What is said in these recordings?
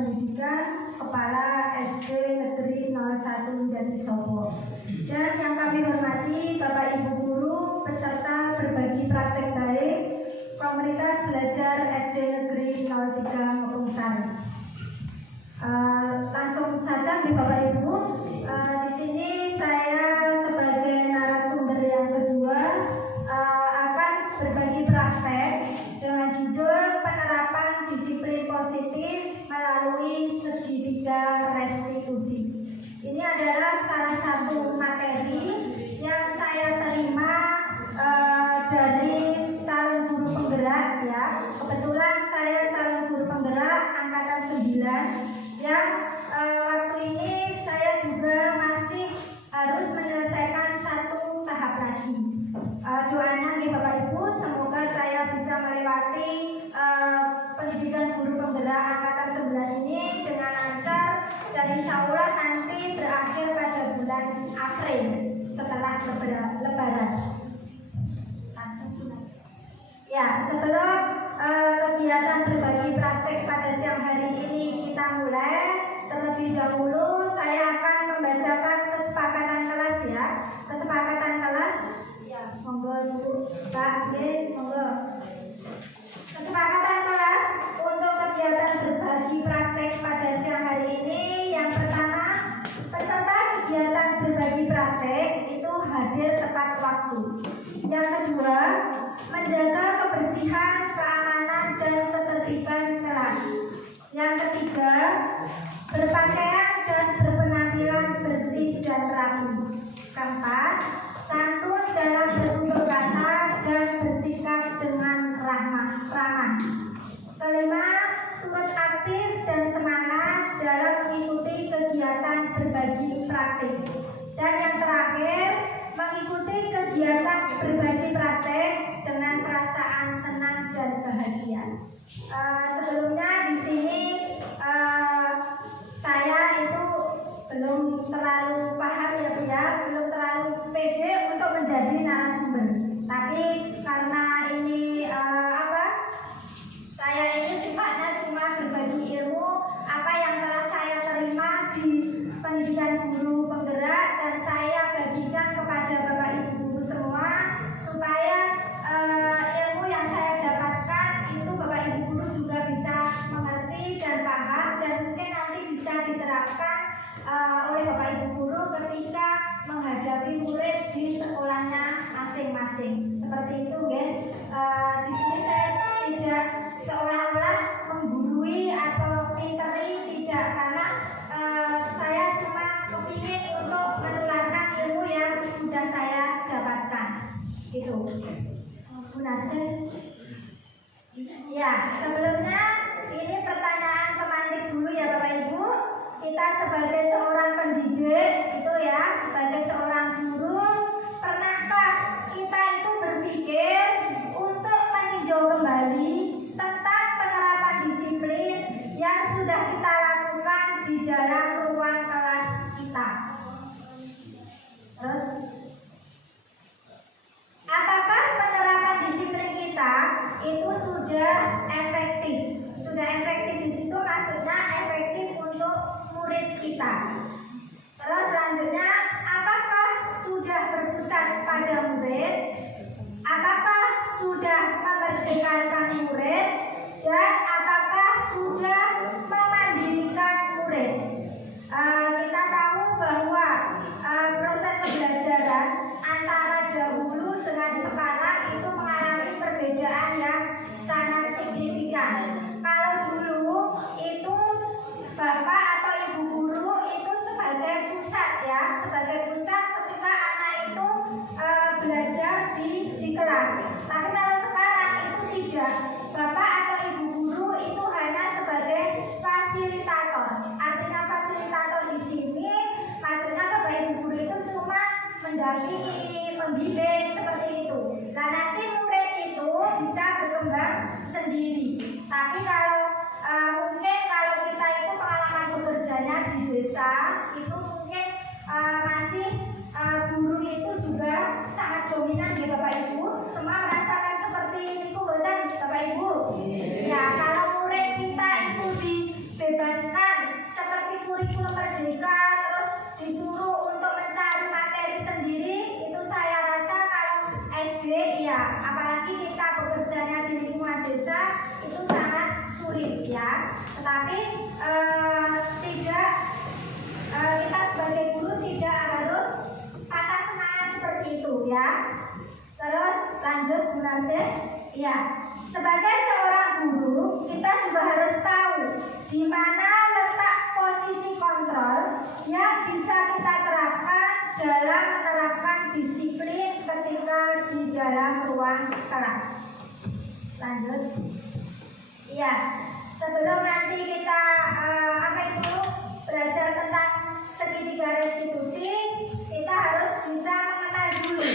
Pendidikan Kepala SD Negeri 01 Jatisobo. Dan yang kami hormati Bapak Ibu Guru peserta berbagi praktek baik Komunitas Belajar SD Negeri 03 Ngepung Sari. Langsung saja nih Bapak Ibu, di sini saya sebagai narasumber yang kedua akan berbagi praktek dengan judul penerapan disiplin positif melalui segitiga restitusi. Ini adalah salah satu materi yang saya terima dari calon guru penggerak ya. Kebetulan saya calon guru penggerak angkatan 9 yang waktu ini saya juga masih harus menyelesaikan satu tahap lagi. Doanya nih Bapak Ibu, semoga saya bisa melewati pendidikan guru penggerak angkatan 9 ini dengan lancar dan insya Allah nanti berakhir pada bulan April setelah Lebaran. Ya, sebelum kegiatan berbagi praktek pada siang hari ini kita mulai, terlebih dahulu saya akan membacakan kesepakatan kelas ya. Kesepakatan kelas, ya, monggo Bu, Kak, monggo. Kesepakatan kelas untuk kegiatan berbagi praktek pada siang hari ini. Yang pertama, peserta kegiatan berbagi praktek itu hadir tepat waktu. Yang kedua, menjaga kebersihan, keamanan, dan ketertiban kelas. Yang ketiga, berpakaian dan berpenampilan bersih dan rapi. Keempat, santun dalam bertutur kata dan bersikap dengan ramah. Kelima, turut aktif dan semangat dalam mengikuti kegiatan berbagi praktik. Dan yang terakhir, mengikuti kegiatan berbagi praktek dengan perasaan senang dan bahagia. Sebelumnya di sini saya itu belum terlalu paham ya Bu ya, belum terlalu pede untuk menjadi narasumber. Tapi karena ini saya ini sifatnya cuma berbagi ilmu apa yang telah saya terima di pendidikan guru penggerak dan saya bagikan kepada Bapak Ibu semua supaya ilmu yang saya dapatkan itu Bapak Ibu guru juga bisa mengerti dan paham dan mungkin nanti bisa diterapkan oleh Bapak Ibu guru ketika menghadapi murid di sekolahnya masing-masing. Seperti itu kan. Di sini saya tidak seolah-olah menggurui atau pinteri, tidak, karena saya cuma kepingin untuk menularkan ilmu yang sudah saya dapatkan. Itu Bu Nasir. Ya, sebelumnya ini pertanyaan pemantik dulu ya Bapak Ibu. Kita sebagai seorang pendidik itu ya, sebagai seorang guru, pernahkah kita itu berpikir untuk meninjau kembali tentang penerapan disiplin yang sudah kita lakukan di dalam ruang kelas kita? Terus, apakah penerapan disiplin kita itu sudah efektif? Sudah efektif di situ maksudnya efektif untuk murid kita. Terus selanjutnya, apakah sudah berpusat pada murid? Apakah sudah memerdekakan murid? Dan apakah sudah memandirikan murid? Kita tahu bahwa proses pembelajaran antara dahulu dengan sekarang itu mengalami perbedaan yang sangat signifikan. Kalau dulu itu Bapak atau Ibu guru itu sebagai pusat ya, sebagai pusat ketika anak itu belajar di kelas. Tapi kalau sekarang itu tidak, Bapak atau Ibu guru itu hanya sebagai fasilitator. Artinya fasilitator di sini maksudnya Bapak Ibu guru itu cuma mendampingi, membimbing seperti itu. Nah nanti murid itu bisa berkembang sendiri. Tapi kalau mungkin kalau kita itu pengalaman bekerjanya di desa itu mungkin masih guru itu juga sangat dominan ya Bapak Ibu. Semua merasakan seperti itu betul Bapak Ibu. Ya kalau murid kita itu dibebaskan murid ya. Tetapi tidak kita sebagai guru tidak harus patah semangat seperti itu ya. Terus lanjut Bu Nasir. Ya, sebagai seorang guru kita juga harus tahu di mana letak posisi kontrol yang bisa kita terapkan dalam menerapkan disiplin ketika di dalam ruang kelas. Lanjut. Ya, sebelum nanti kita belajar tentang segitiga restitusi, kita harus bisa mengenal dulu.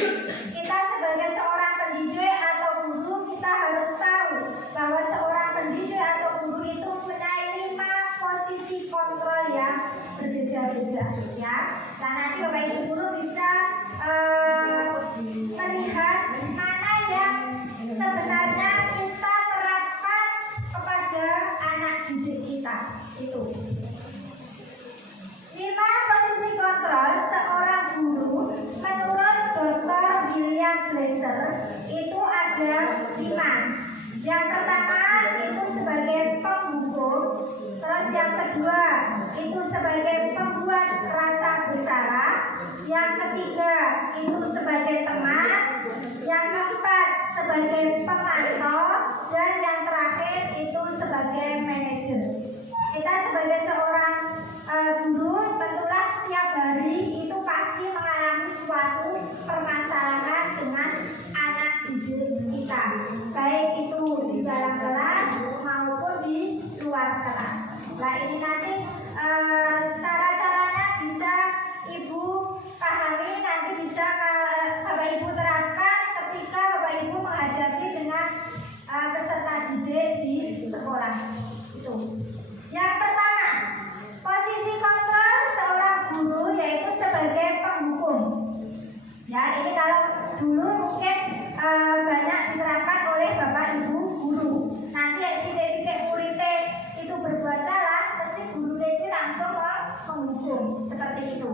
Kita sebagai seorang pendidik atau guru, kita harus tahu bahwa seorang pendidik atau guru itu mempunyai 5 posisi kontrol yang berbeda-beda ya. Nah, nanti Bapak Ibu guru bisa melihat mana yang sebenarnya kita terapkan kepada anak didik kita itu. 5 posisi kontrol seorang guru menurut Dr. William Glasser itu ada 5. Yang pertama itu sebagai penghukum, terus yang kedua itu sebagai pembuat rasa bersalah, yang ketiga itu sebagai teman, yang keempat sebagai pemantau, dan yang terakhir itu sebagai manajer. Kita sebagai seorang guru tentulah setiap hari itu pasti mengalami suatu permasalahan dengan anak didik kita, baik itu di dalam kelas maupun di luar kelas. Nah, ini nanti cara-caranya bisa Ibu pahami, nanti bisa Bapak Ibu terapkan ketika Bapak Ibu menghadapi dengan peserta didik di sekolah itu. Yang pertama, posisi kontrol seorang guru yaitu sebagai penghukum. Ya, ini kalau dulu mungkin banyak diterapkan oleh Bapak Ibu guru. Nanti sidik-sidik muridnya itu berbuat salah, pasti guru itu langsung menghukum seperti itu.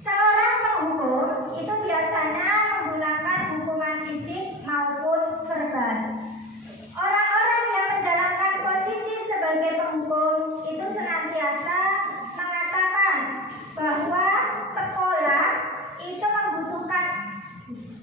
Seorang penghukum itu biasanya menggunakan hukuman fisik maupun verbal. Orang-orang yang menjalankan posisi sebagai penghukum itu senantiasa mengatakan bahwa sekolah itu membutuhkan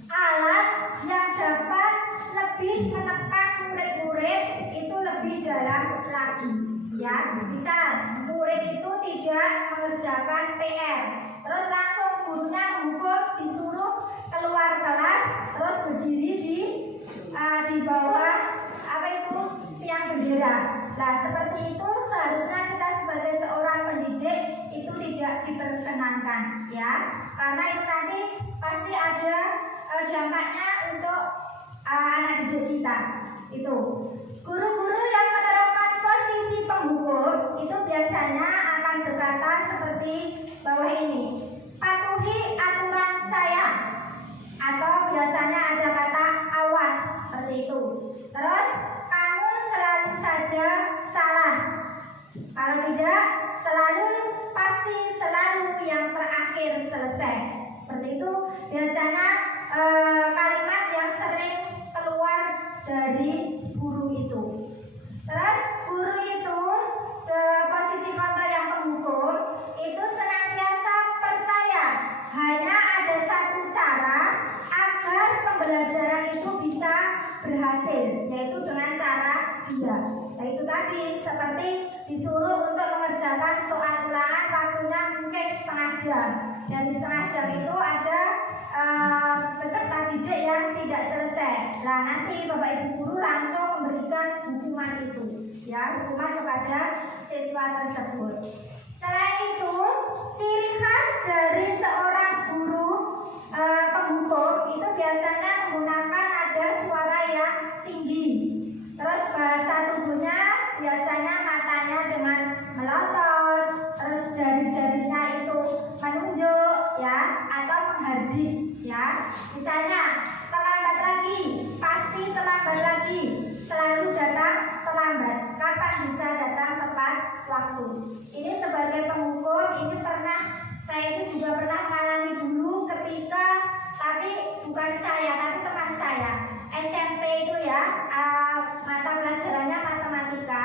alat yang dapat lebih menekan murid-murid itu lebih dalam lagi. Ya, misal murid itu tidak mengerjakan PR, terus langsung gurunya menghukum, disuruh keluar kelas, terus berdiri di bawah tiang bendera. Nah, seperti itu seharusnya kita sebagai seorang pendidik itu tidak diperkenankan ya, karena itu nanti pasti ada dampaknya untuk anak didik kita. Itu guru-guru yang menerapkan posisi penghukum itu biasanya akan berkata seperti bawah ini: patuhi aturan saya, atau biasanya ada kata awas seperti itu. Terus kamu selalu saja salah, kalau tidak pasti selalu yang terakhir selesai. Seperti itu biasanya kalimat yang sering keluar dari guru itu. Terus guru itu posisi kontrol yang penghukum itu senantiasa percaya hanya ada satu cara agar pembelajaran itu bisa berhasil, yaitu dengan cara dia. Yaitu tadi seperti disuruh untuk mengerjakan soal ulangan, waktunya mungkin setengah jam, dan di setengah jam itu ada peserta didik yang tidak selesai. Nah, nanti Bapak Ibu guru langsung memberikan hukuman itu, ya, hukuman kepada siswa tersebut. Selain itu, ciri khas dari seorang guru penghukum itu biasanya menggunakan ada suara yang tinggi. Terus bahasa tubuhnya biasanya matanya dengan melotot, terus jari-jarinya itu menunjuk ya, atau menghardik ya. Misalnya terlambat lagi, pasti terlambat lagi, selalu datang terlambat. Kapan bisa datang tepat waktu? Ini sebagai penghukum, ini saya itu juga pernah mengalami dulu ketika, tapi bukan saya, tapi teman saya SMP itu ya, mata pelajarannya matematika.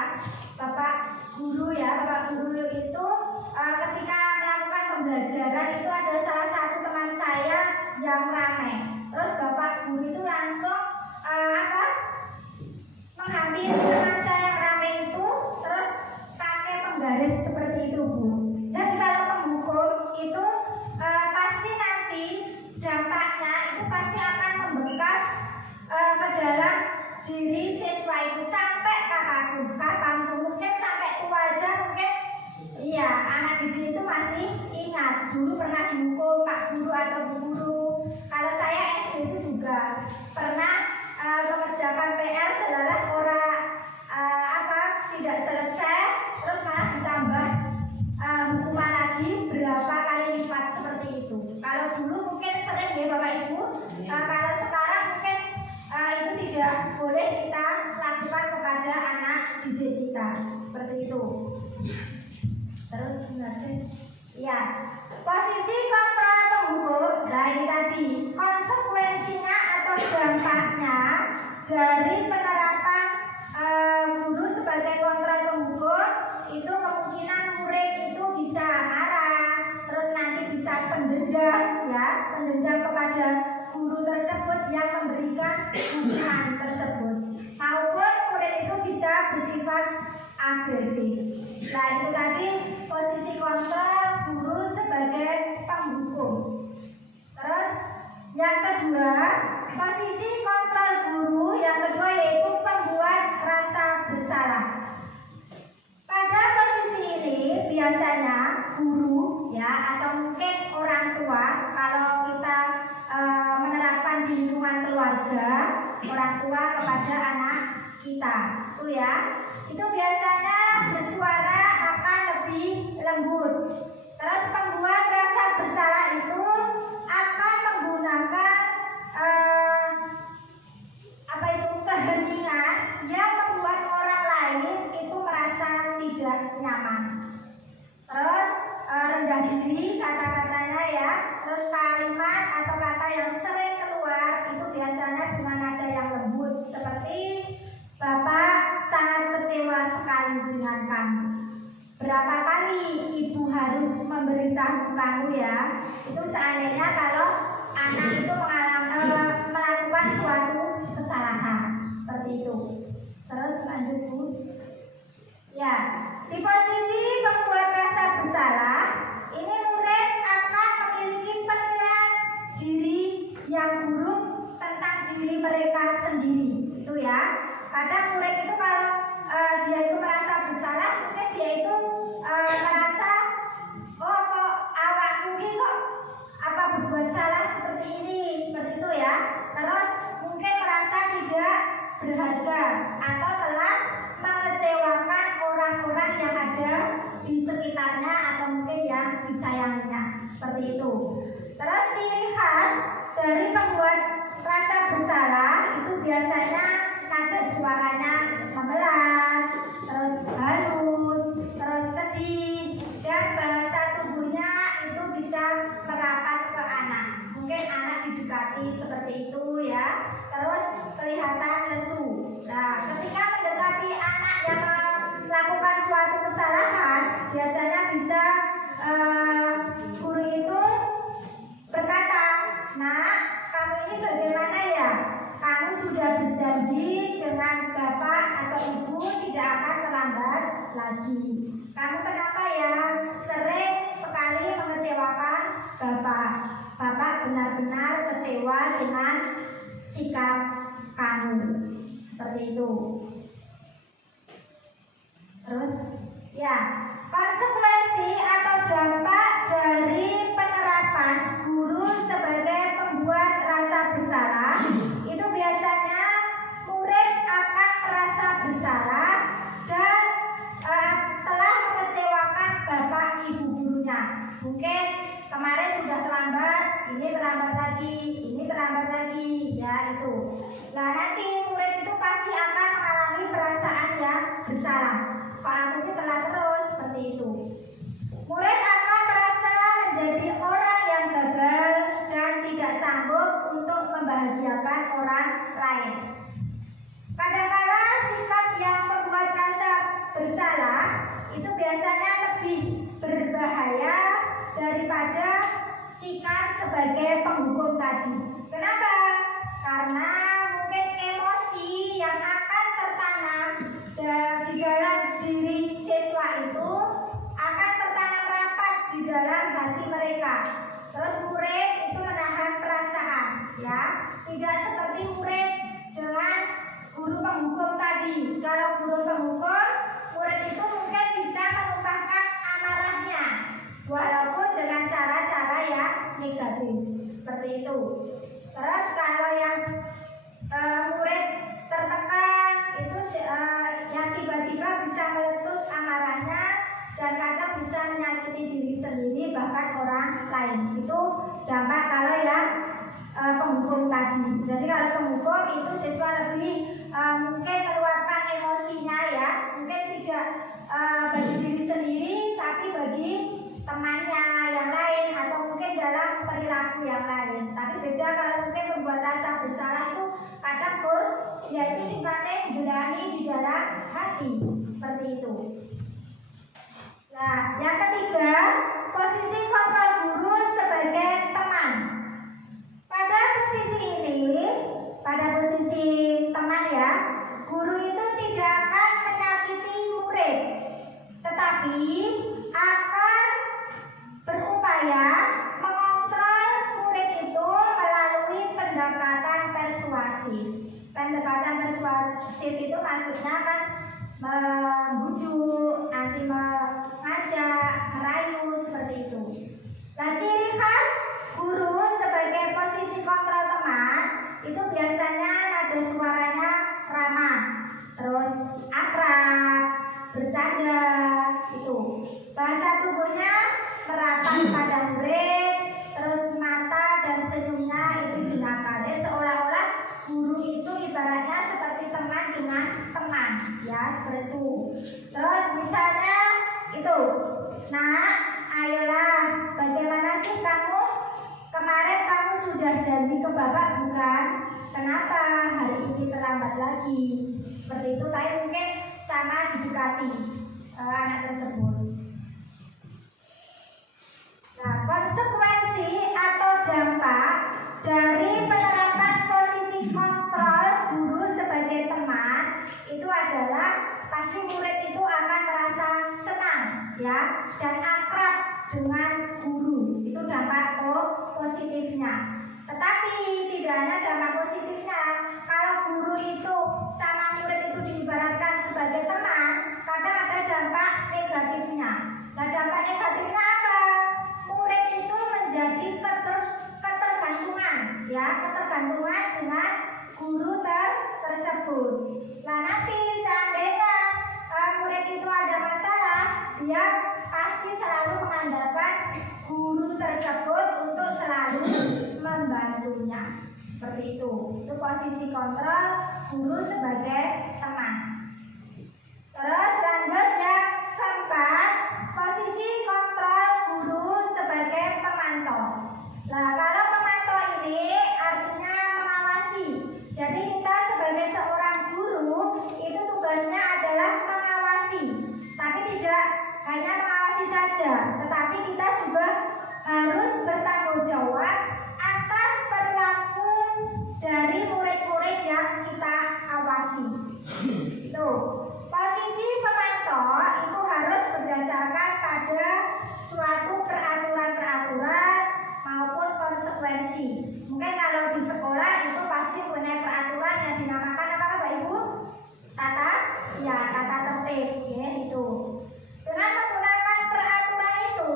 didik kita, seperti itu. Terus ya, posisi kontrol penghukum. Nah ini tadi konsekuensinya atau dampaknya dari penerapan guru sebagai kontrol penghukum itu kemungkinan murid itu bisa marah, terus nanti bisa pendendam, ya, pendendam kepada guru tersebut yang memberikan hukuman tersebut, maupun murid itu bisa bersifat agresif. Nah itu tadi posisi kontrol guru sebagai penghukum. Terus yang kedua, posisi kontrol guru yang kedua yaitu pembuat rasa bersalah. Pada posisi ini biasanya guru, ya, atau mungkin orang tua, kalau kita menerapkan di lingkungan keluarga, orang tua kepada anak kita, itu ya, itu biasanya bersuara akan lebih lembut. Terus pembuat rasa bersalah itu akan menggunakan keheningan yang membuat orang lain itu merasa tidak nyaman. Terus rendah diri kata-katanya, ya. Terus kalimat atau kata yang sering keluar itu biasanya dengan nada yang lembut, seperti Bapak sangat kecewa sekali dengan kamu. Berapa kali ibu harus memberitahu kamu, ya? Itu seandainya kalau anak itu melakukan suatu kesalahan seperti itu. Terus lanjut, Bu. Ya, di posisi pembuat rasa bersalah, ini murid akan memiliki penilaian diri yang buruk tentang diri mereka sendiri, itu ya. Kadang murid itu kalau dia itu merasa bersalah, mungkin dia itu merasa, oh kok awakku ini kok apa berbuat salah seperti ini, seperti itu ya. Terus mungkin merasa tidak berharga atau telah mengecewakan orang-orang yang ada di sekitarnya atau mungkin yang disayanginya, seperti itu. Terus ciri khas dari pembuat rasa bersalah itu biasanya nada suaranya memelas, terus halus, terus sedih, dan bahasa tubuhnya itu bisa merapat ke anak. Mungkin anak didekati seperti itu, ya. Terus kelihatan lesu. Nah, ketika mendekati anak yang melakukan suatu kesalahan, biasanya bisa guru itu berkata, "Nak, kamu ini bagaimana ya? Kamu sudah berjanji dengan bapak atau ibu tidak akan terlambat lagi. Kamu kenapa ya sering sekali mengecewakan bapak? Bapak benar-benar kecewa dengan sikap kamu." Seperti itu. Terus ya, konsekuensi atau dampak dari penerapan guru sebagai pembuat rasa bersalah itu biasanya murid akan merasa bersalah dan telah mengecewakan bapak ibu gurunya. Mungkin kemarin sudah terlambat, ini terlambat lagi, ini terlambat lagi, ya itu. Nah nanti murid itu pasti akan mengalami perasaan yang bersalah. Kok aku ini telah terus, seperti itu. Murid akan merasa menjadi orang yang gagal dan tidak sanggup untuk membahagiakan orang lain. Kadang-kala sikap yang membuat rasa bersalah itu biasanya lebih berbahaya daripada sikap sebagai penghukum tadi. Kenapa? Karena mungkin emosi yang akan tertanam di dalam diri siswa itu akan tertanam rapat di dalam hati mereka. Terus murid itu menahan perasaan, ya, tidak seperti murid dengan guru penghukum tadi. Kalau guru penghukum, murid itu mungkin bisa menumpahkan amarahnya, walaupun dengan cara-cara yang negatif, seperti itu. Terus kalau yang murid tertekan itu yang tiba-tiba bisa meletus amarahnya dan kadang bisa menyakiti diri sendiri bahkan orang lain. Itu dampak kalau yang penghukum tadi. Jadi kalau penghukum itu siswa lebih mungkin meluapkan emosinya, ya, bagi diri sendiri, tapi bagi temannya yang lain atau mungkin dalam perilaku yang lain. Tapi beda kalau mungkin membuat rasa bersalah itu kadang yaitu sifatnya gelani di dalam hati, seperti itu. Nah, yang ketiga, posisi kontrol guru sebagai teman. Pada posisi teman ya, guru itu tidak akan menyakiti murid, tetapi akan berupaya mengontrol murid itu melalui pendekatan persuasif. Pendekatan persuasif itu maksudnya kan membujuk, nanti mengajak, merayu, seperti itu. Nah, ciri khas guru sebagai posisi kontrol teman itu biasanya nada suaranya ramah, terus akrab, bercanda, itu. Bahasa tubuhnya merapat pada murid, terus mata dan senyumnya itu jenaka. Jadi seolah-olah guru itu ibaratnya seperti teman dengan teman, ya, seperti itu. Terus misalnya itu, nak, ayolah, bagaimana sih kamu? Kemarin kamu sudah janji ke bapak bukan? Kenapa hari ini terlambat lagi? Seperti itu, tapi mungkin sama didekati anak tersebut. Nah, konsekuensi atau dampak dari penerapan posisi kontrol guru sebagai teman itu adalah pasti murid itu akan merasa senang, ya, dan akrab dengan guru. Itu dampak positifnya. Tetapi tidak hanya dampak positifnya. Kalau guru itu sama murid itu diibaratkan sebagai teman, kadang ada dampak negatifnya. Nah, dampak negatifnya apa? Murid itu menjadi ketergantungan, ya, ketergantungan dengan guru tersebut. Nah, nanti seandainya murid itu ada masalah, dia pasti selalu mengandalkan guru tersebut untuk selalu membantunya. Seperti itu. Itu posisi kontrol guru sebagai teman. Terus lanjut yang keempat, posisi kontrol guru sebagai pemantau. Nah, kalau pemantau ini artinya mengawasi. Jadi kita sebagai seorang guru itu tugasnya adalah mengawasi. Tapi tidak hanya mengawasi saja, tetapi kita juga harus bertanggung jawab atas perilaku dari murid-murid yang kita awasi. Itu posisi pemantau itu harus berdasarkan pada suatu peraturan-peraturan maupun konsekuensi. Mungkin kalau di sekolah itu pasti punya peraturan yang dinamakan apa, Bapak Ibu? Tata tertib, ya, itu. Dengan menggunakan peraturan itu,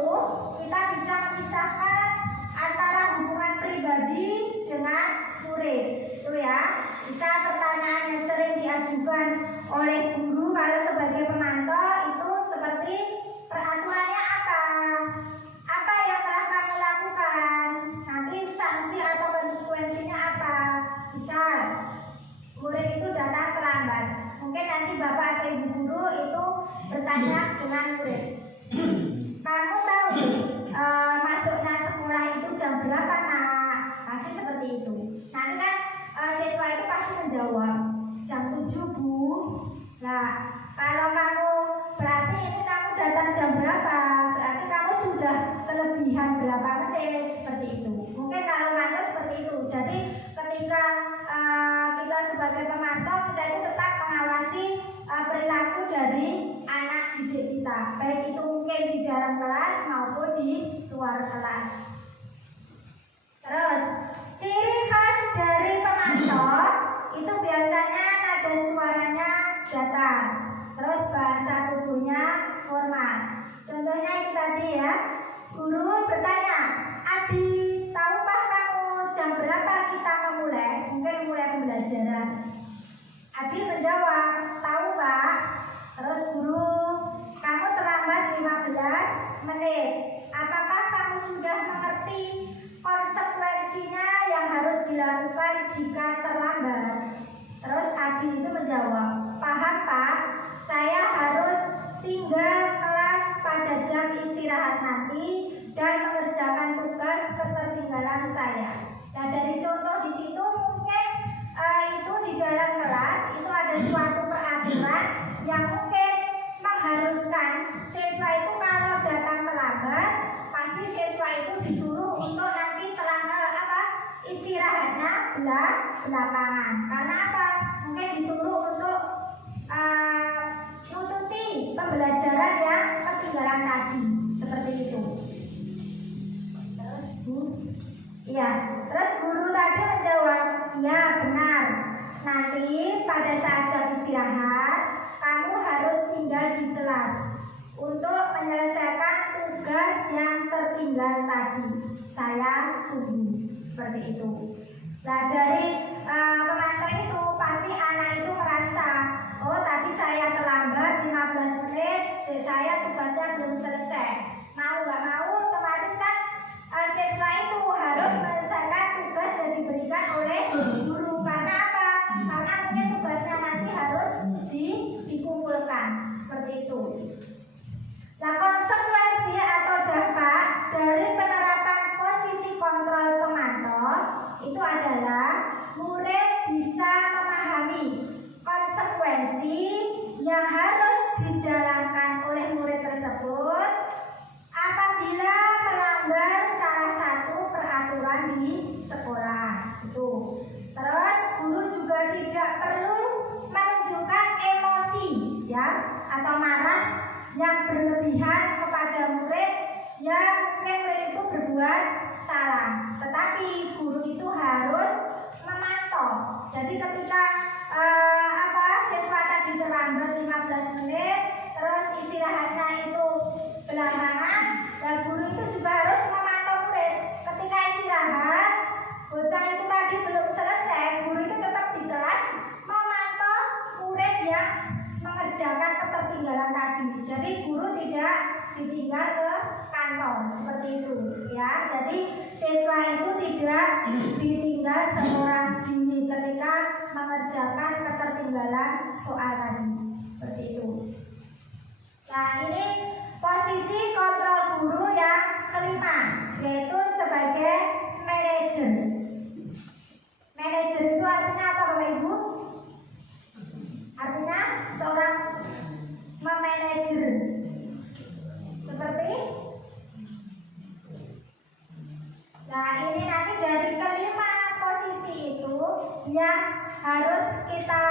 kita bisa memisahkan antara hubungan pribadi dengan murid. Itu ya. Bisa pertanyaan yang sering diajukan oleh guru kalau sebagai pemantau itu seperti peraturannya apa? Apa yang telah kamu lakukan? Nanti sanksi atau konsekuensinya apa? Misal, murid itu datang terlambat. Mungkin nanti bapak atau ibu guru itu bertanya dengan murid, kamu tahu masuknya sekolah itu jam berapa, nak? Pasti seperti itu. Nanti kan siswa itu pasti menjawab jam 7, Bu. Nah, kalau kamu berarti ini kamu datang jam berapa? Berarti kamu sudah kelebihan berapa menit, seperti itu. Mungkin kalau mana seperti itu. Jadi ketika kita sebagai pemantau, kita itu tetap mengawasi perilaku dari anak didik kita, baik itu mungkin di dalam kelas maupun di luar kelas. Terus ciri khas dari pemantau itu biasanya nada suaranya datar, terus bahasa tubuhnya formal. Contohnya itu tadi ya, guru bertanya, Adi, tahukah kamu jam berapa kita memulai? Mungkin mulai pembelajaran. Adi menjawab, tahu Pak. Terus guru, kamu terlambat 15 menit. Apakah kamu sudah mengerti konsekuensinya yang harus dilakukan jika terlambat? Terus Adi itu menjawab, paham Pak, saya harus ada suatu peraturan yang mungkin mengharuskan siswa itu kalau datang terlambat, pasti siswa itu disuruh untuk nanti istirahatnya belakangan. Karena apa? Mungkin disuruh untuk nututi pembelajaran yang ketinggalan tadi, seperti itu. Terus guru tadi menjawab, ya benar. Nanti pada saat jam istirahat, kamu harus tinggal di kelas untuk menyelesaikan tugas yang tertinggal tadi. Saya tunggu, seperti itu. Nah, dari pemantau itu pasti anak itu merasa, oh tadi saya terlambat 15 menit, jadi saya tugasnya belum selesai. Mau nggak mau, otomatis kan siswa itu harus menyelesaikan tugas yang diberikan oleh guru. Karena apa? Karena mungkin tugasnya nanti harus dikumpulkan, seperti itu. Nah, konsekuensi atau dampak dari penerapan posisi kontrol pemantau itu adalah murid bisa memahami konsekuensi yang harus dijalankan oleh murid tersebut apabila melanggar salah satu peraturan di sekolah. Itu. Terus guru juga tidak perlu menunjukkan emosi ya atau marah yang berlebihan kepada murid yang mungkin murid itu berbuat salah. Tetapi guru itu harus memantau. Jadi ketika siswa tadi terlambat 15 menit, terus istirahatnya itu belakangan, dan guru itu juga harus memantau murid. Ketika istirahat, bocah itu tadi belum selesai, guru itu tetap di kelas memantau murid yang mengerjakan ketertinggalan tadi. Jadi guru tidak ditinggal ke kantor, seperti itu ya. Jadi siswa itu tidak ditinggal seorang diri ketika mengerjakan ketertinggalan soal tadi, seperti itu. Nah, ini posisi kontrol guru yang kelima, yaitu sebagai manajer. Manajer itu artinya apa, Bapak Ibu? Artinya seorang memanajer. Seperti nah, ini nanti dari kelima posisi itu yang harus kita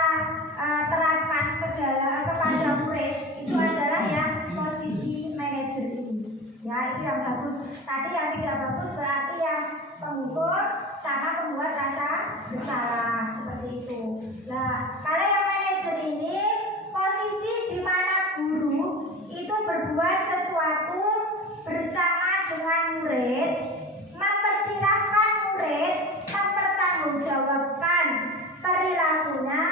terapkan kepada murid itu adalah yang posisi manajer ini. Ya, itu yang bagus. Tadi yang tidak bagus berarti yang pengukur sama pembuat rasa bersalah, seperti itu. Nah, kalau yang manajer ini posisi di mana guru itu berbuat sesuatu bersama dengan murid, mempersilahkan murid mempertanggungjawabkan perilakunya,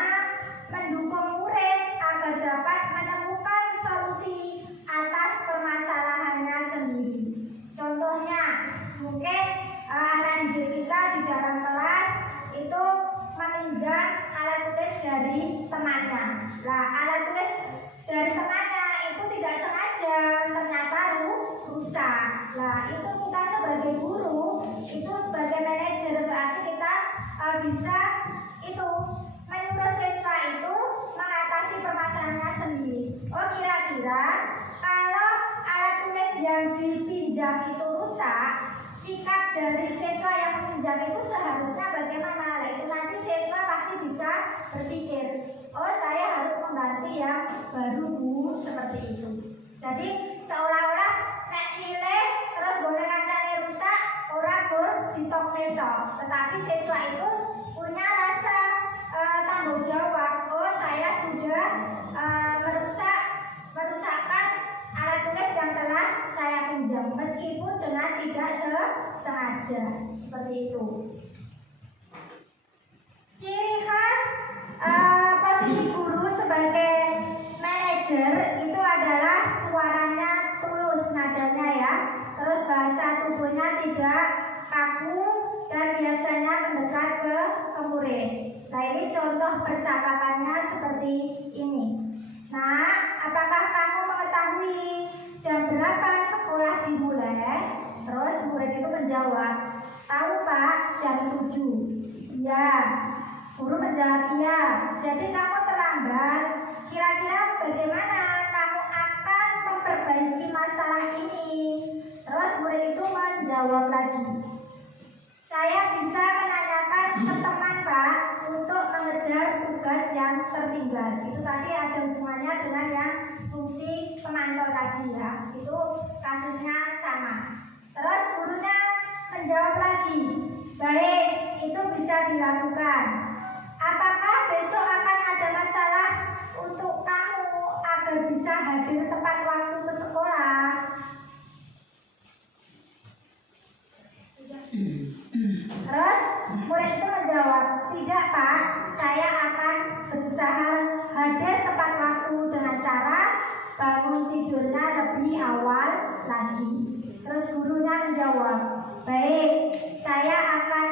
mendukung murid agar dapat menemukan solusi atas permasalahannya sendiri. Contohnya, mungkin anak didik kita di dalam kelas itu meminjam alat tulis dari temannya. Nah, alat tulis dari temannya itu tidak sengaja ternyata rusak. Nah, itu kita sebagai guru, itu sebagai manajer berarti kita bisa itu menyuruh siswa itu mengatasi permasalahannya sendiri. Oh, kira-kira kalau alat tulis yang dipinjam itu rusak, sikap dari siswa yang meminjam itu seharusnya bagaimana? Nah, itu nanti siswa pasti bisa berpikir, oh saya harus mengganti yang baru Bu, seperti itu. Jadi seolah-olah nek cilik terus boleh kancane rusak, ora gur ditok-netok. Tetapi siswa itu punya rasa tanggung jawab. Oh, saya sudah merusakkan alat tulis yang telah saya pinjam, meskipun dengan tidak sengaja, seperti itu. Ciri khas posisi guru sebagai manajer itu adalah suaranya tulus nadanya ya, terus bahasa tubuhnya tidak kaku dan biasanya mendekat ke murid. Nah, ini contoh percakapannya seperti ini. Nah, apakah kamu mengetahui jam berapa sekolah dimulai? Terus murid itu menjawab, tahu Pak, jam 7. Ya, guru menjawab, iya. Jadi kamu terlambat lagi ya, itu kasusnya sama. Terus gurunya menjawab lagi, baik, itu bisa dilakukan. Apakah besok akan ada masalah untuk kamu agar bisa hadir tepat waktu ke sekolah? Terus murid itu menjawab, tidak Pak, saya akan berusaha hadir tepat waktu dengan cara bangun tidurnya lebih awal lagi. Terus gurunya menjawab, baik, saya akan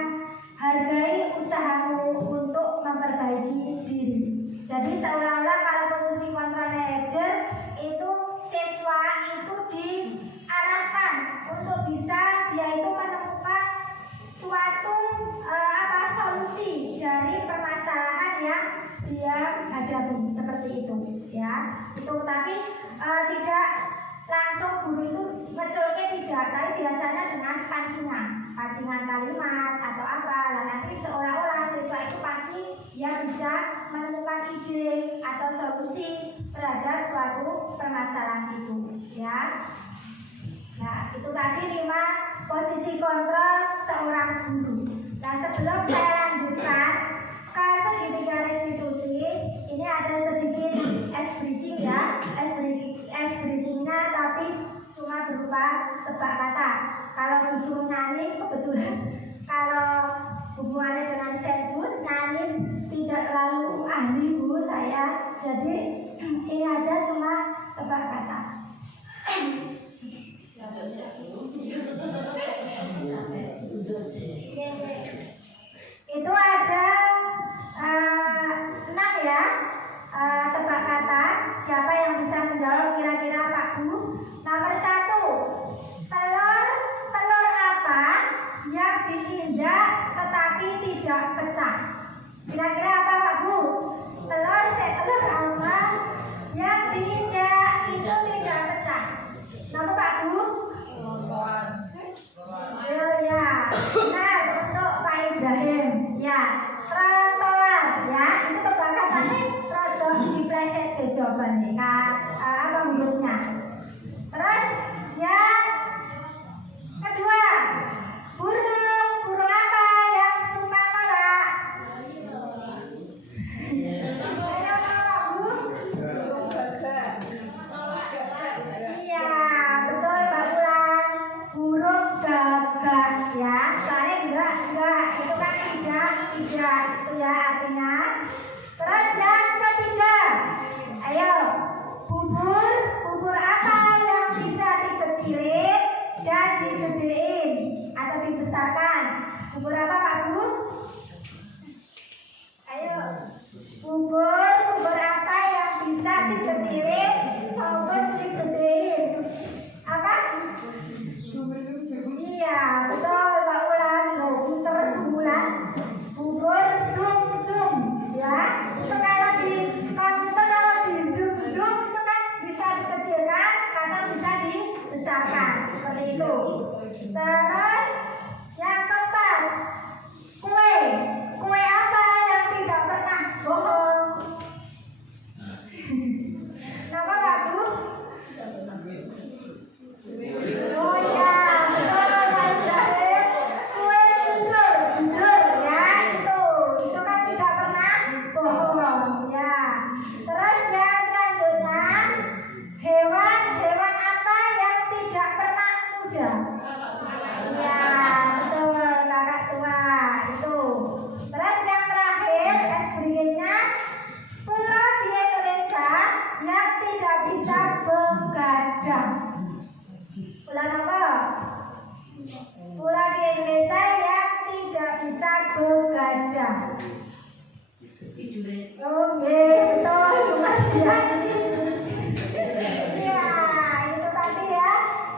hargai usahamu untuk memperbaiki diri. Jadi seolah-olah kalau posisi control manager itu siswa itu diarahkan untuk bisa dia itu menemukan suatu solusi dari permasalahan yang dia hadapi, seperti itu ya. Itu tapi tidak langsung guru itu ngecolke, tidak, tapi biasanya dengan pancingan kalimat atau apa. Nah, nanti seolah-olah siswa itu pasti dia bisa menemukan ide atau solusi terhadap suatu permasalahan itu ya. Nah, itu tadi 5 posisi kontrol seorang guru. Nah, sebelum saya lanjutkan ke segitiga restitusi, ini ada sedikit ice breaking ya, ice breakingnya tapi cuma berupa tebak kata. Kalau disuruh nyanyi, kebetulan kalau hubungannya dengan Sendut, nyanyi tidak terlalu ahli bu saya, jadi ini aja cuma tebak kata. Itu ada 6 ya tebak kata. Siapa yang bisa menjawab kira-kira Pak Bu? Nomor 1, telur apa yang diinjak tetapi tidak pecah? Kira-kira apa Pak Bu? Telur apa yang diinjak itu tidak pecah? Nama Pak Bu? Ya, benar untuk Pak Ibrahim. Ya, trotoar. Ya, itu tebakan tadi trotoar dipleset ke jawabannya. Apa hurufnya? Terus yang kedua, burung apa yang suka norak? Ayo Pak Bu. Iya, betul Pak Bulan. Burung gagak ya. Soalnya enggak, itu kan tidak itu ya artinya. Terus yang ketiga, ayo, bubur apa yang bisa dikecilin dan digedein atau dibesarkan? Bubur apa Pak Bu? Ayo, bubur apa yang bisa dikecilin maupun digedein? Apa? Iya, betul Pak Ulan. Pinter Bulan. Bubur sum ya. Itu kalau di komputer kalau di zoom itu kan bisa dikecilkan karena bisa dibesarkan seperti itu. Terus yang keempat, kue apa yang tidak pernah bohong? Nama Pak Bu? Oh ya, betul Pak Ibrahim. Kue jujur ya, itu kan tidak pernah bohong ya. Terus yang selanjutnya, hewan apa yang tidak pernah muda? Ya, betul kakak tua itu. Terus yang terakhir, berikutnya, pulau di Indonesia yang tidak bisa begadang. Pulau apa? Pulau di Indonesia yang tidak bisa begadang. Oke, betul. Ya, itu tadi ya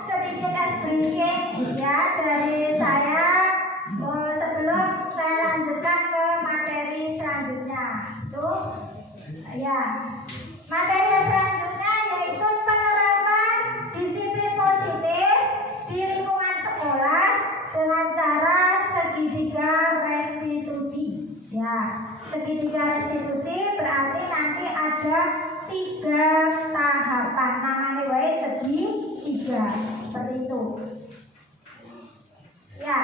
sedikit breaking ya dari saya. Sebelum saya lanjutkan ke materi selanjutnya, tuh ya materi selanjutnya yaitu penerapan 3. Seperti itu. Ya,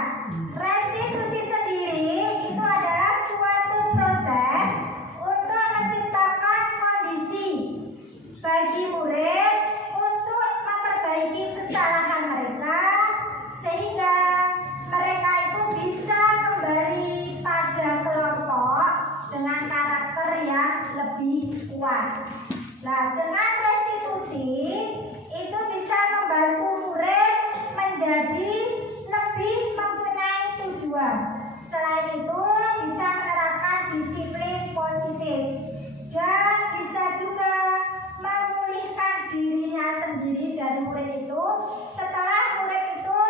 restitusi sendiri itu adalah suatu proses untuk menciptakan kondisi bagi murid untuk memperbaiki kesalahan mereka sehingga mereka itu bisa kembali pada kelompok dengan karakter yang lebih kuat. Nah, dengan restitusi itu bisa membantu murid menjadi lebih mempunyai tujuan. Selain itu bisa menerapkan disiplin positif dan bisa juga memulihkan dirinya sendiri dari murid itu setelah murid itu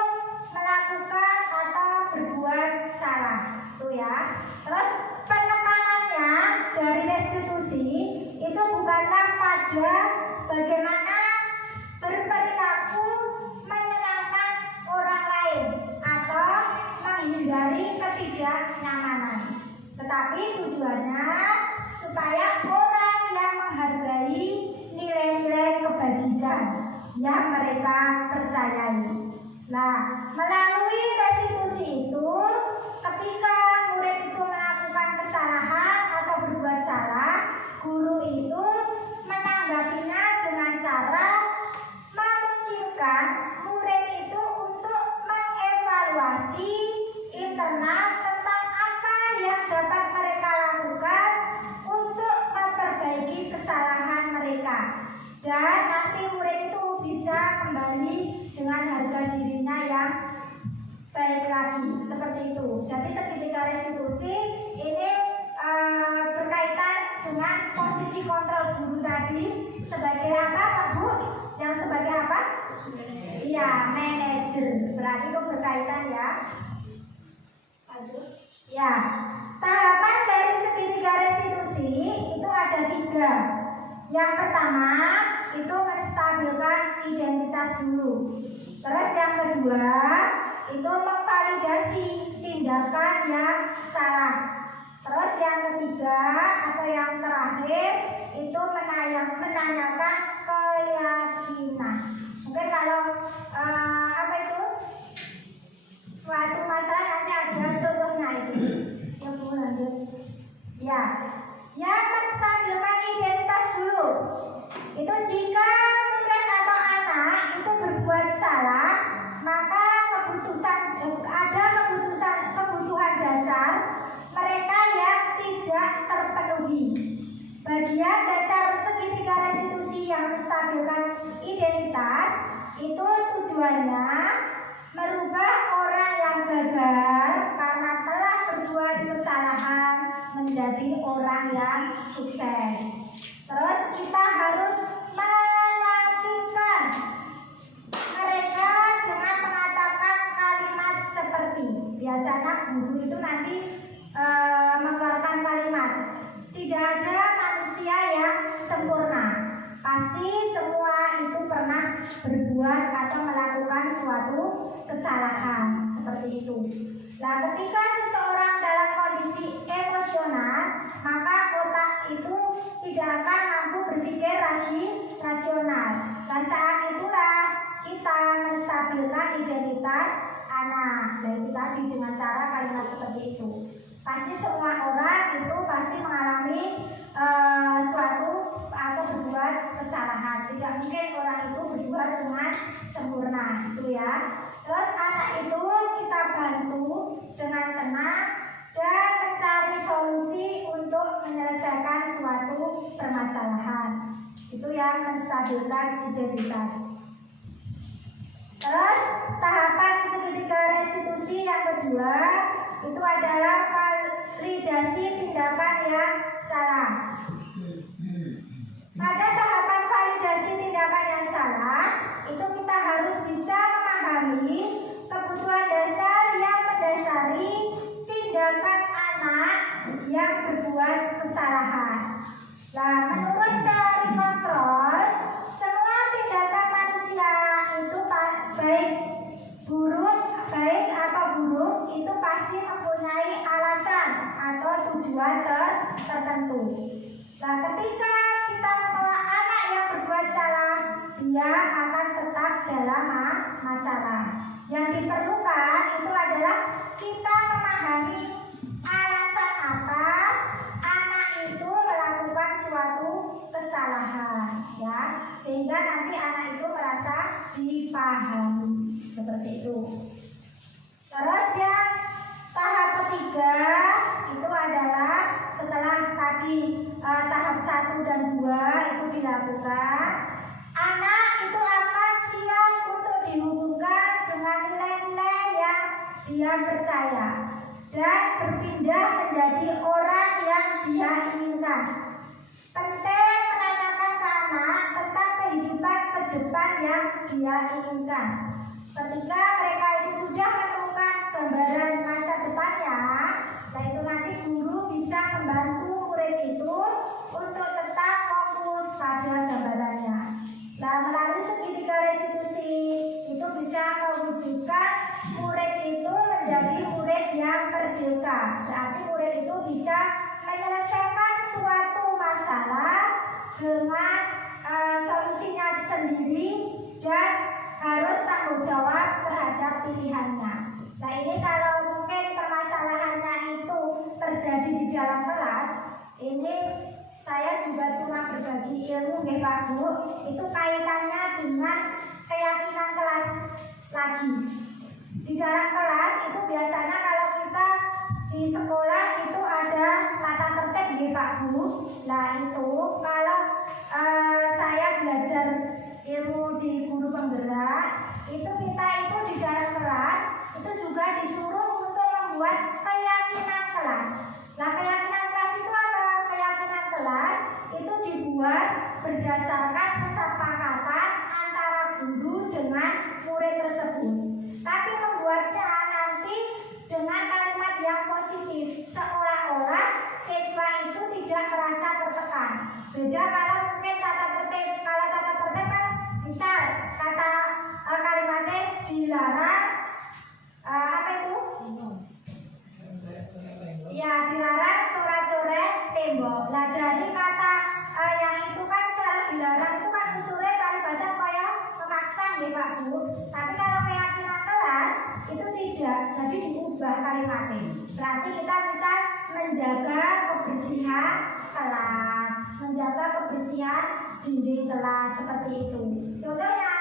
melakukan atau berbuat salah. Itu ya. Terus penekanannya dari restitusi itu bukanlah pada bagaimana berperilaku menyenangkan orang lain atau menghindari ketidaknyamanan, tetapi tujuannya supaya orang yang menghargai nilai-nilai kebajikan yang mereka percayai. Nah, melalui restitusi itu, ketika murid itu melakukan kesalahan atau berbuat salah, guru itu menanggapinya dengan cara memungkinkan murid itu untuk mengevaluasi internal tentang apa yang dapat mereka lakukan untuk memperbaiki kesalahan mereka, dan nanti murid itu bisa kembali dengan harga dirinya yang baik lagi. Seperti itu. Jadi sertifikat restitusi ini berkaitan dengan posisi kontrol guru tadi sebagai apa, Pak Bu? Yang sebagai apa? Iya, manajer. Berarti itu berkaitan ya. Lanjut. Ya, tahapan dari sertifikat restitusi itu ada 3. Yang pertama itu menstabilkan identitas dulu. Terus yang kedua itu memvalidasi tindakan yang salah. Terus yang ketiga atau yang terakhir itu menanyakan keyakinan. Mungkin kalau apa itu suatu masalah nanti ada contohnya itu. Ya Bu, lanjut. Ya, yang menstabilkan identitas dulu. Itu jika murid atau anak itu berbuat salah, maka kebutuhan dasar mereka yang tidak terpenuhi. Bagian dasar segitiga restitusi yang menstabilkan identitas itu tujuannya merubah orang yang gagal karena telah berbuat kesalahan menjadi orang yang sukses. Terus kita harus meyakinkan mereka dengan mengatakan kalimat seperti, biasanya guru itu nanti mengeluarkan kalimat, tidak ada manusia yang sempurna, pasti semua itu pernah berbuat atau melakukan suatu kesalahan, seperti itu. Nah, ketika seseorang dalam kondisi emosional, maka otak itu tidak akan mampu berpikir rasional. Nah, saat itulah kita menstabilkan identitas anak. Dan itu tadi dengan cara kalimat seperti itu. Pasti semua orang itu pasti mengalami suatu atau berbuat kesalahan. Tidak mungkin orang itu berbuat dengan sempurna, itu ya. Terus anak itu kita bantu dengan tenang dan mencari solusi untuk menyelesaikan suatu permasalahan. Itu yang menstabilkan identitas. Terus tahapan segitiga restitusi yang kedua itu adalah validasi tindakan yang salah. Pada tahapan validasi tindakan yang salah itu kita harus bisa memahami kebutuhan dasar yang mendasari tindakan anak yang berbuat kesalahan. Nah, menurut teori kontrol, semua tindakan manusia itu baik atau buruk itu pasti mempunyai alasan atau tujuan tertentu. Nah, ketika kita menolak anak yang berbuat salah, dia akan tetap dalam masalah. Yang diperlukan itu adalah kita memahami alasan apa anak itu melakukan suatu kesalahan, ya, sehingga nanti anak itu merasa dipahami seperti itu. Terus yang tahap ketiga itu adalah setelah tadi tahap 1 dan 2 itu dilakukan, anak itu akan siap untuk dihubungkan dengan nilai-nilai yang dia percaya dan berpindah menjadi orang yang dia inginkan. Penting menanyakan ke anak tentang kehidupan ke depan yang dia inginkan. Ketika mereka itu sudah menemukan gambaran masa depannya, nah itu nanti guru bisa membantu murid itu untuk tetap fokus pada gambarannya. Nah, melalui segitiga restitusi itu bisa mewujudkan murid itu menjadi murid yang merdeka. Berarti murid itu bisa menyelesaikan suatu masalah dengan solusinya sendiri dan harus tanggung jawab terhadap pilihannya. Nah, ini kalau mungkin permasalahannya itu terjadi di dalam kelas, ini saya juga cuma berbagi ilmu ya Pak Bu, itu kaitannya dengan keyakinan kelas lagi. Di dalam kelas itu biasanya kalau kita di sekolah itu ada tata tertib ya Pak Bu. Nah itu kalau saya belajar ilmu di guru penggerak, itu kita itu di dalam kelas itu juga disuruh untuk membuat keyakinan kelas. Nah, keyakinan kelas itu apa? Keyakinan kelas itu dibuat berdasarkan kesepakatan antara guru dengan murid tersebut. Tapi membuatnya nanti dengan kalimat yang positif, seolah-olah siswa itu tidak merasa tertekan. Beda kalau mungkin tata tertib, kalau tata tertib kan misal kata kalimatnya dilarang apa itu? Ya, dilarang coret-coret tembok. Nah, dari kata yang itu kan kalau dilarang itu kan usulnya paribasa kaya memaksa ya Pak Bu. Tapi kalau keyakinan kelas itu tidak, jadi diubah kalimatnya. Berarti kita bisa menjaga kebersihan kelas, menjaga kebersihan dinding kelas seperti itu. Contohnya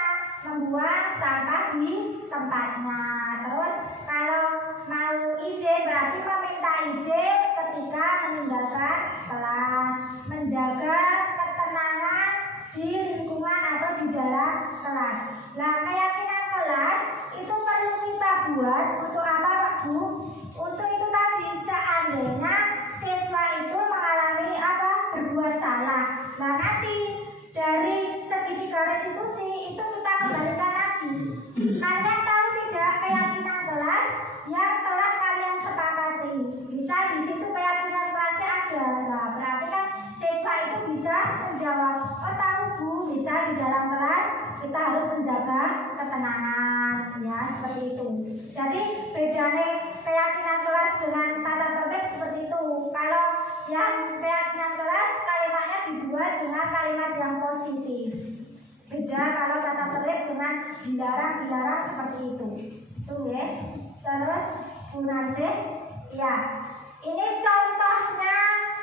membuang sampah di tempatnya. Terus kalau mau izin berarti meminta izin ketika meninggalkan kelas, menjaga ketenangan di lingkungan atau di dalam kelas. Nah, keyakinan kelas itu perlu kita buat untuk apa Pak Bu? Untuk itu tadi seandainya siswa itu mengalami apa? Berbuat salah. Nah, nanti dari segitiga restitusi itu kita kembalikan lagi. Kalian tahu tidak keyakinan kelas yang telah kalian sepakati? Bisa di situ keyakinan kelasnya ada. Nah, berarti kan siswa itu bisa menjawab, oh tahu Bu, bisa di dalam kelas kita harus menjaga ketenangan, ya seperti itu. Jadi bedanya keyakinan kelas dengan tata tertib seperti itu. Kalau yang keyakinan kelas kalimatnya dibuat dengan kalimat yang positif. Beda kalau tata tertib dengan dilarang seperti itu. Tuh ya. Terus Bu Narsih, ya. Ini contohnya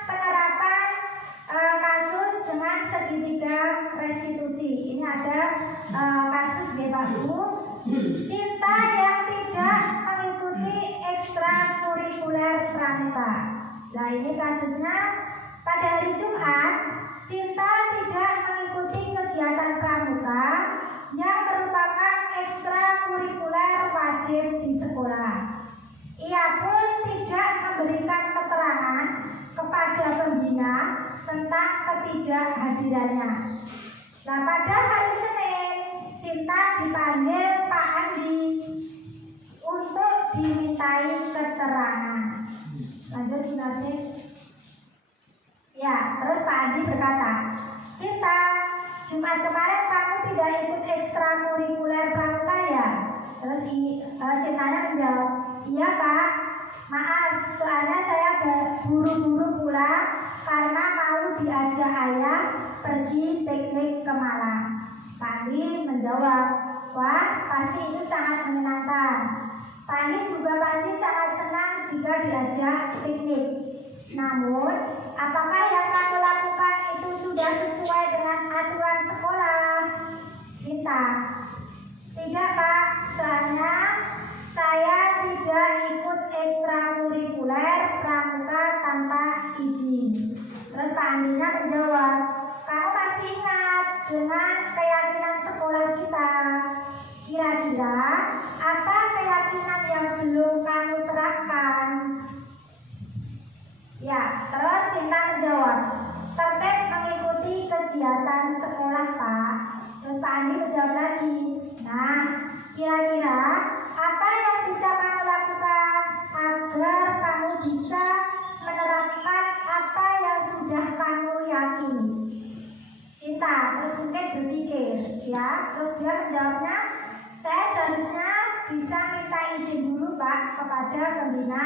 penerapan kasus dengan segitiga restitusi. Ini ada kasus ya Pak Bu. Sinta yang tidak mengikuti ekstrakurikuler pramuka. Nah ini kasusnya pada hari Jumat, Sinta tidak mengikuti kegiatan pramuka yang merupakan ekstrakurikuler wajib di sekolah. Ia pun tidak memberikan keterangan kepada pembina tentang ketidakhadirannya. Nah pada hari Senin, Sinta dipanggil Pak Andi untuk dimintai keterangan. Lanjut Sunasih. Ya, terus Pak Andi berkata, Sinta, Jumat kemarin kamu tidak ikut ekstrakurikuler pramuka ya? Terus Sintanya menjawab, iya Pak, maaf, soalnya saya buru-buru pulang karena mau diajak ayah pergi piknik ke Malang. Pak Andi menjawab, Wah, pasti itu sangat menyenangkan. Pani juga pasti sangat senang jika diajak piknik. Namun, apakah yang kamu lakukan itu sudah sesuai dengan aturan sekolah? Sinta, tidak Pak, soalnya saya tidak ikut ekstrakurikuler pramuka tanpa izin. Terus Pak Andina menjawab, kamu pasti ingat dengan keyakinan sekolah kita. Kira-kira apa keyakinan yang belum kamu terapkan? Ya, terus Sinta menjawab, tertib mengikuti kegiatan sekolah Pak. Terus Pak Andi menjawab lagi, nah kira-kira apa yang bisa kamu lakukan agar kamu bisa menerapkan apa yang sudah kamu yakini? Sinta terus mungkin berpikir, ya, terus dia menjawabnya, saya seharusnya bisa minta izin dulu Pak kepada pembina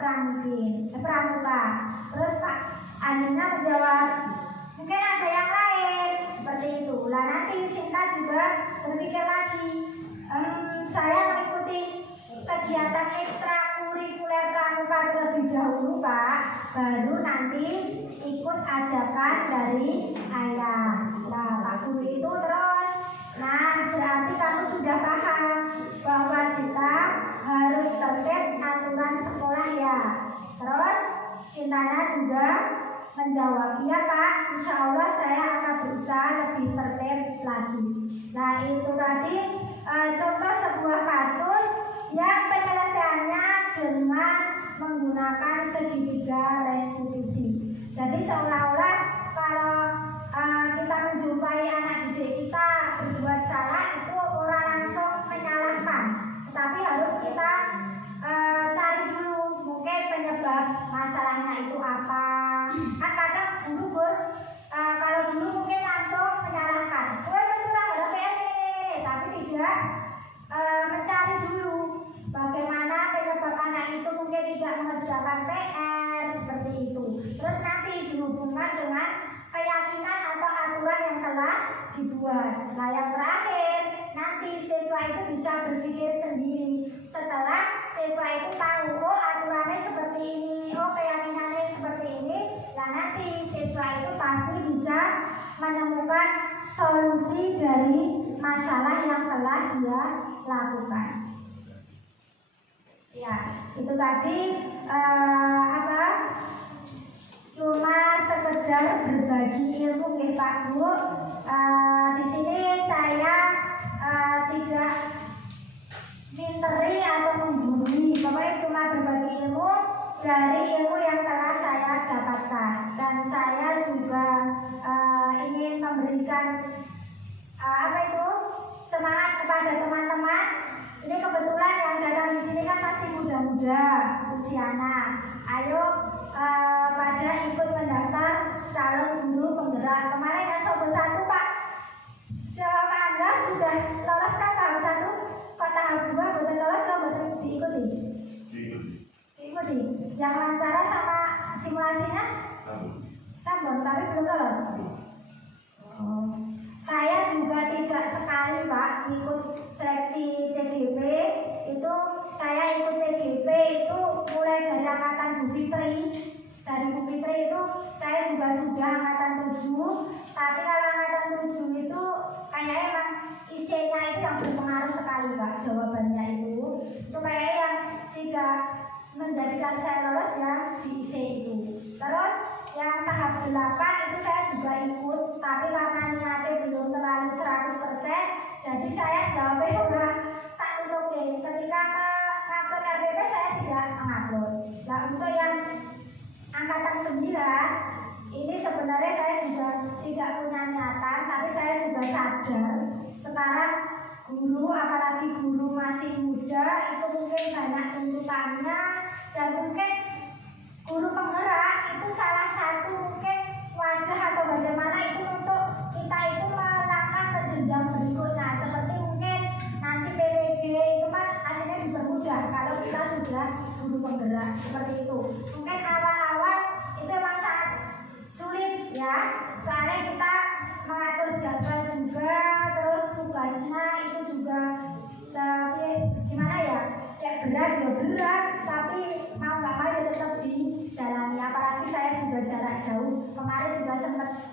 pramuka. Terus Pak Andina menjawab, mungkin ada yang lain seperti itu. Lah nanti Sinta juga berpikir lagi, saya mengikuti kegiatan ekstrakurikuler pramuka terlebih dahulu Pak, baru nanti ikut ajakan dari ayah. Nah Pak Guru itu terus, nah berarti kamu sudah paham bahwa kita harus tertib aturan sekolah ya. Terus Sintanya juga menjawab, iya Pak, insya Allah saya akan berusaha lebih tertib lagi. Nah itu tadi contoh sebuah kasus yang penyelesaiannya dengan menggunakan segitiga restitusi. Jadi seolah-olah kalau kita menjumpai anak didik kita berbuat salah, itu orang langsung menyalahkan, tetapi harus kita cari dulu mungkin penyebab masalahnya itu apa. Kan kadang guru kalau dulu mungkin langsung menyalahkan, gue kesuruh ada PR, tapi tidak mencari dulu bagaimana penyebab anak itu mungkin tidak mengerjakan PR seperti itu. Terus nanti dihubungkan dengan keyakinan atau aturan yang telah dibuat. Nah yang terakhir, nanti siswa itu bisa berpikir sendiri. Setelah siswa itu tahu, oh aturannya seperti ini, oh keyakinannya seperti ini, nah nanti siswa itu pasti bisa menemukan solusi dari masalah yang telah dia lakukan. Ya, itu tadi cuma sekedar berbagi ilmu ke Pak Bu. Di sini saya tidak minteri atau menggurui, pokoknya cuma berbagi ilmu dari ilmu yang telah saya dapatkan. Dan saya juga ingin memberikan semangat kepada teman-teman. Ini kebetulan yang datang di sini kan masih muda-muda usianya. Ayo pada ikut mendaftar calon guru penggerak. Kemarin yang tahap 1 Pak, siapa Pak Angga sudah lolos kan tahap 1? Kok tahap 2 belum lolos, kalau betul diikuti? Diikuti. Yang wawancara sama simulasinya? Sambung, tapi belum lolos. Saya juga tidak sekali Pak ikut seleksi CGP. Itu saya ikut CGP itu mulai dari angkatan Bu Fitri. Dari Bu Fitri itu saya juga sudah angkatan 7. Tapi kalau angkatan 7 itu kayaknya emang isinya itu yang berpengaruh sekali Pak, jawabannya itu kayaknya yang tidak menjadikan saya lolos ya di IC itu. Terus yang tahap 8 itu saya juga ikut, tapi karena niatnya belum terlalu 100%, jadi saya jawabnya udah tak tutupin. Ketika mengupload RPP saya tidak mengupload. Nah untuk yang angkatan 9 ini sebenarnya saya juga tidak punya niatan, tapi saya juga sadar sekarang guru, apalagi guru masih muda, itu mungkin banyak tuntutannya, dan mungkin guru penggerak itu salah satu mungkin wadah atau bagaimana itu untuk kita itu melangkah ke jenjang berikutnya. Seperti mungkin nanti PPG itu kan hasilnya dipermudah kalau kita sudah guru penggerak seperti itu. Mungkin awal-awal itu memang sangat sulit ya, soalnya kita mengatur jadwal juga, terus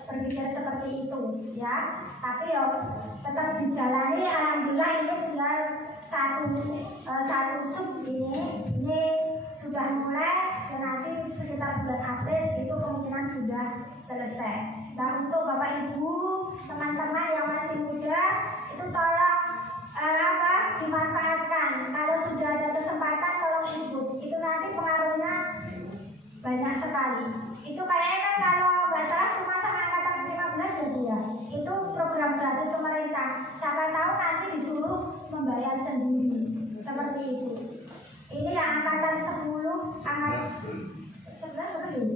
berpikir seperti itu ya. Tapi yo tetap dijalani. Alhamdulillah ini tinggal satu sub ini sudah mulai dan nanti sekitar bulan April itu kemungkinan sudah selesai. Nah untuk Bapak Ibu teman-teman yang masih muda itu tolong dimanfaatkan. Kalau sudah ada kesempatan tolong ikut. Itu nanti pengaruhnya banyak sekali. Itu kayaknya kan kalau nggak salah cuma sama angkatan 15 jadi ya. Itu program gratis pemerintah. Siapa tahu nanti disuruh membayar sendiri. Seperti itu. Ini yang angkatan 10, angkatan 11 betul.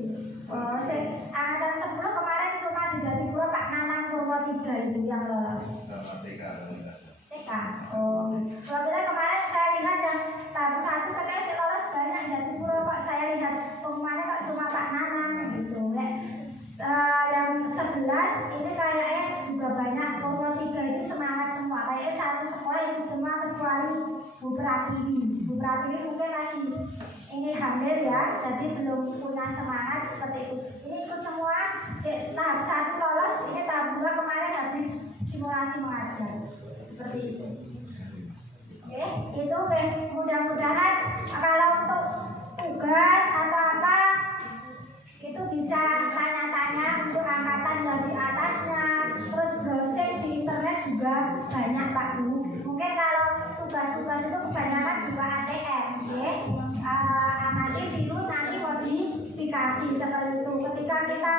Angkatan 10 kemarin cuma di Jatipura Pak Nanang Purwo 3 itu yang lolos. TK. Oh. Kalau kita kemarin saya lihat yang tahap 1 katanya sih lolos banyak Jatipura kok saya lihat pengumumannya kok cuma Pak Nanang gitu. Yang 11 ini kayaknya juga banyak. Purwo 3 itu semangat semua. Kayaknya satu sekolah itu semua kecuali Bu Pratiwi. Bu Pratiwi mungkin lagi ini hamil ya, jadi belum punya semangat seperti itu. Ini ikut semua. Tahap 1 lolos, ini tahap 2 kemarin habis simulasi mengajar. Seperti itu. Oke, itu mudah-mudahan kalau untuk tugas atau apa itu bisa tanya-tanya untuk angkatan yang di atasnya. Terus browsing di internet juga banyak Pak Bu. Mungkin kalau tugas-tugas itu kebanyakan juga ATM, ya. Amati dulu nanti modifikasi seperti itu. Ketika kita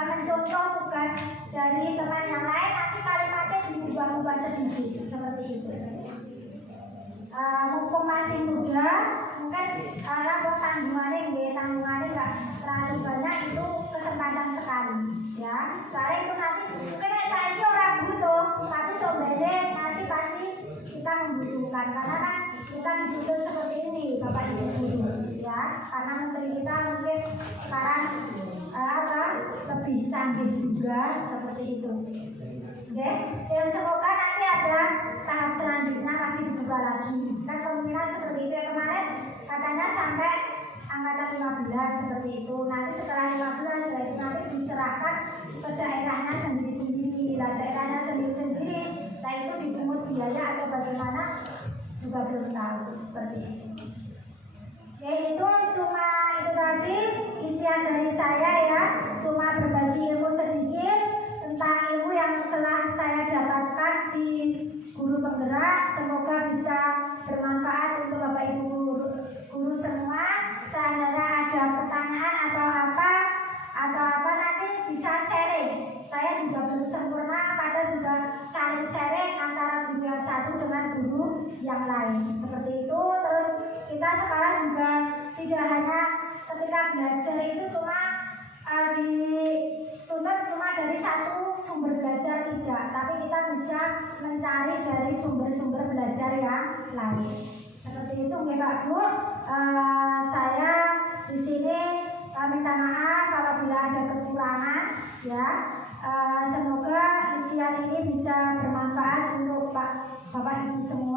mencontoh tugas dari teman yang lain, nanti kalimatnya diubah-ubah sedikit seperti itu. Mumpung masih muda, mungkin tanggungannya nggak terlalu banyak, itu kesempatan sekali ya. Soalnya itu nanti mungkin saya orang butuh, tapi sebenarnya nanti pasti kita membutuhkan karena kan kita dibutuh seperti ini Bapak Ibu guru ya. Karena menteri kita mungkin sekarang lebih canggih juga seperti itu. Oke, yang semoga nanti ada tahap selanjutnya masih dibuka lagi. Kan kemungkinan seperti itu ya, kemarin katanya sampai angkatan 15 seperti itu. Nanti setelah 15 setelah itu nanti diserahkan ke daerahnya sendiri-sendiri. Daerahnya sendiri-sendiri. Nah itu dipungut biaya atau bagaimana juga belum tahu seperti itu. Ya itu cuma itu tadi isian dari saya ya. Cuma berbagi ilmu sedikit tentang ilmu yang telah saya dapatkan di Guru Penggerak. Semoga bisa bermanfaat untuk Bapak Ibu guru semua. Seandainya ada pertanyaan atau apa nanti bisa sharing. Saya juga belum sempurna, pada juga saling sharing antara guru yang satu dengan guru yang lain. Seperti itu. Terus kita sekarang juga tidak hanya ketika belajar itu cuma dituntut cuma dari satu sumber belajar tidak, tapi kita bisa mencari dari sumber-sumber belajar yang lain. Seperti itu, ya Pak Bu. Saya di sini minta maaf apabila ada kekurangan, ya. Semoga isian ini bisa bermanfaat untuk Bapak Ibu semua.